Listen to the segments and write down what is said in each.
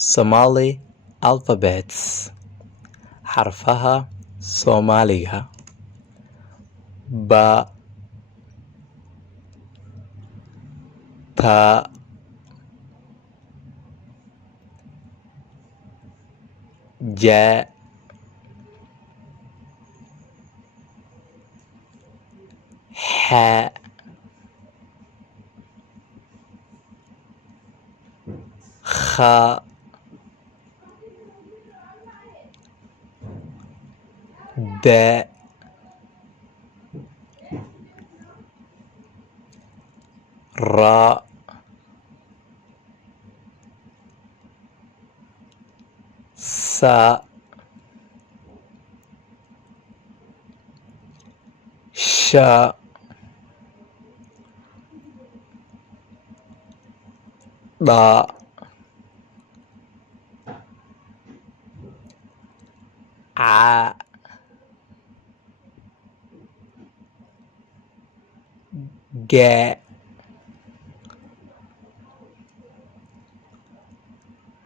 Somali alphabets xarfaha Soomaaliga ba ta ja xa kha da ra sa sha dha ca ga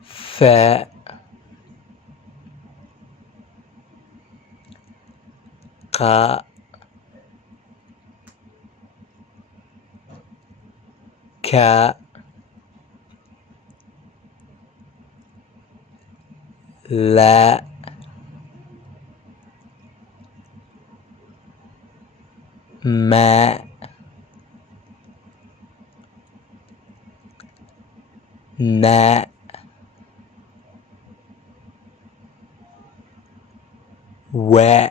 fa qa ka la ma na wa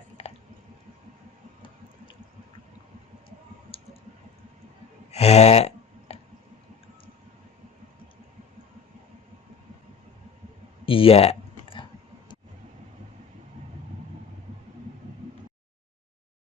ha ya